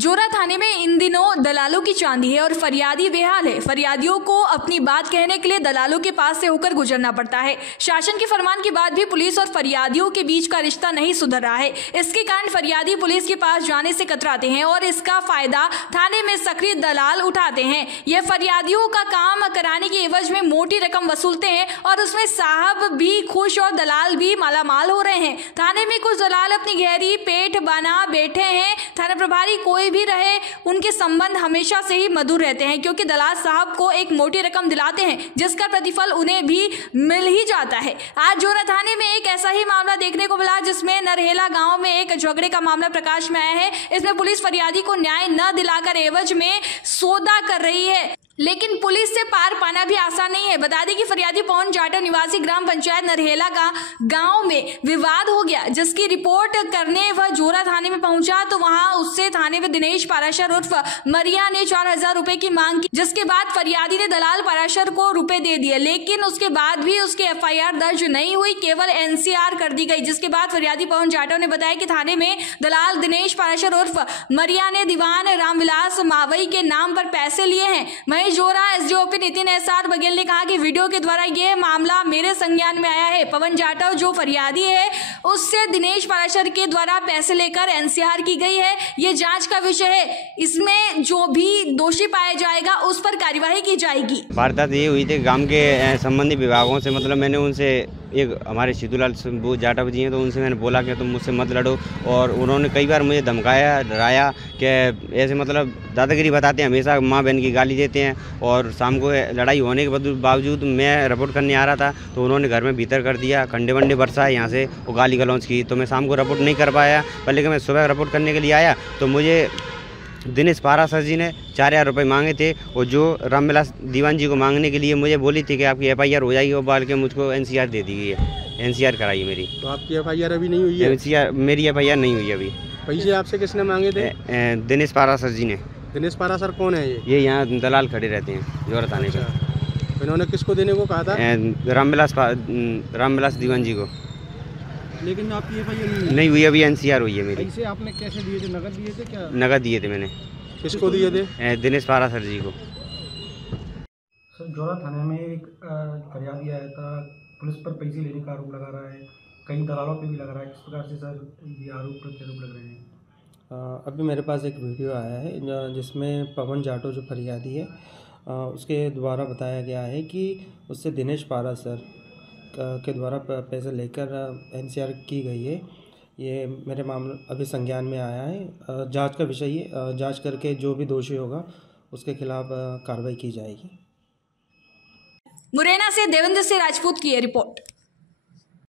जोरा थाने में इन दिनों दलालों की चांदी है और फरियादी बेहाल है। फरियादियों को अपनी बात कहने के लिए दलालों के पास से होकर गुजरना पड़ता है। शासन के फरमान के बाद भी पुलिस और फरियादियों के बीच का रिश्ता नहीं सुधर रहा है। इसके कारण फरियादी पुलिस के पास जाने से कतराते हैं और इसका फायदा थाने में सक्रिय दलाल उठाते हैं। यह फरियादियों का काम कराने की एवज में मोटी रकम वसूलते हैं और उसमें साहब भी खुश और दलाल भी मालामाल हो रहे हैं। थाने में कुछ दलाल अपनी गहरी पेट बना बैठे हैं। थाना प्रभारी कोई भी रहे, उनके संबंध हमेशा से ही मधुर रहते हैं, क्योंकि दलाल साहब को एक मोटी रकम दिलाते हैं जिसका प्रतिफल उन्हें भी मिल ही जाता है। आज जोरा थाने में एक ऐसा ही मामला देखने को मिला जिसमें नरहेला गांव में एक झगड़े का मामला प्रकाश में आया है। इसमें पुलिस फरियादी को न्याय न दिलाकर एवज में सौदा कर रही है, लेकिन पुलिस से पार पाना भी आसान नहीं है। बता दें कि फरियादी पवन जाटव निवासी ग्राम पंचायत नरहेला का गांव में विवाद हो गया, जिसकी रिपोर्ट करने वह जोरा थाने में पहुंचा तो वहां उससे थाने में दिनेश पाराशर उर्फ मरिया ने 4000 रुपए की मांग की, जिसके बाद फरियादी ने दलाल पाराशर को रुपए दे दिए, लेकिन उसके बाद भी उसकी FIR दर्ज नहीं हुई, केवल NCR कर दी गई। जिसके बाद फरियादी पवन जाटव ने बताया कि थाने में दलाल दिनेश पाराशर उर्फ मरिया ने दीवान रामविलास मावई के नाम पर पैसे लिए हैं। जोरा SDOP नितिन SR बघेल ने कहा कि वीडियो के द्वारा यह मामला मेरे संज्ञान में आया है। पवन जाटव जो फरियादी है उससे दिनेश पाराशर के द्वारा पैसे लेकर NCR की गई है। ये जांच का विषय है, इसमें जो भी दोषी पाया जाएगा उस पर कार्यवाही की जाएगी। वारदात ये हुई थी गांव के संबंधित विभागों से, मतलब मैंने उनसे एक हमारे सिद्धूलाल जाटव जी हैं, तो उनसे मैंने बोला कि तुम मुझसे मत लड़ो, और उन्होंने कई बार मुझे धमकाया डराया कि ऐसे मतलब दादागिरी बताते हैं, हमेशा माँ बहन की गाली देते हैं। और शाम को लड़ाई होने के बावजूद मैं रिपोर्ट करने आ रहा था तो उन्होंने घर में भीतर कर दिया, खंडे वंडे बरसाए यहाँ से, वो गाली गलौज की, तो मैं शाम को रिपोर्ट नहीं कर पाया। पर लेकिन मैं सुबह रिपोर्ट करने के लिए आया तो मुझे दिनेश पाराशर जी ने 4000 रुपये मांगे थे, और जो रामविलास दीवान जी को मांगने के लिए मुझे बोली थी कि आपकी FIR हो जाएगी, वो बाल के मुझको NCR दे दी गई है, NCR कराई मेरी। तो आपकी FIR अभी नहीं हुई है? मेरी FIR नहीं हुई अभी। पैसे आपसे किसने मांगे थे? दिनेश पाराशर जी ने। दिनेश पाराशर कौन है ये यहाँ दलाल खड़े रहते हैं जोरा थाने का। इन्होंने किसको देने को कहा था? रामविलास दीवान जी को। लेकिन आपकी FIR नहीं हुई, अभी NCR हुई है मेरी। पैसे आपने कैसे दिए थे? नगद दिए थे क्या? नगद दिए थे मैंने। किसको दिए थे? दिनेश पाराशर जी को। सर, जोरा थाने में एक फरियादी आया था, पुलिस पर पैसे लेने का आरोप लगा रहा है, कई दलालों पे भी लग रहा है। किस प्रकार से सर ये आरोप प्रत्यारोप लग रहे हैं? अभी मेरे पास एक वीडियो आया है जिसमें पवन जाटव जो फरियादी है उसके द्वारा बताया गया है कि उससे दिनेश पाराशर के द्वारा पैसे लेकर NCR की गई है। ये मेरे मामले अभी संज्ञान में आया है। जांच का विषय है, जांच करके जो भी दोषी होगा उसके खिलाफ कार्रवाई की जाएगी। मुरैना से देवेंद्र सिंह राजपूत की रिपोर्ट।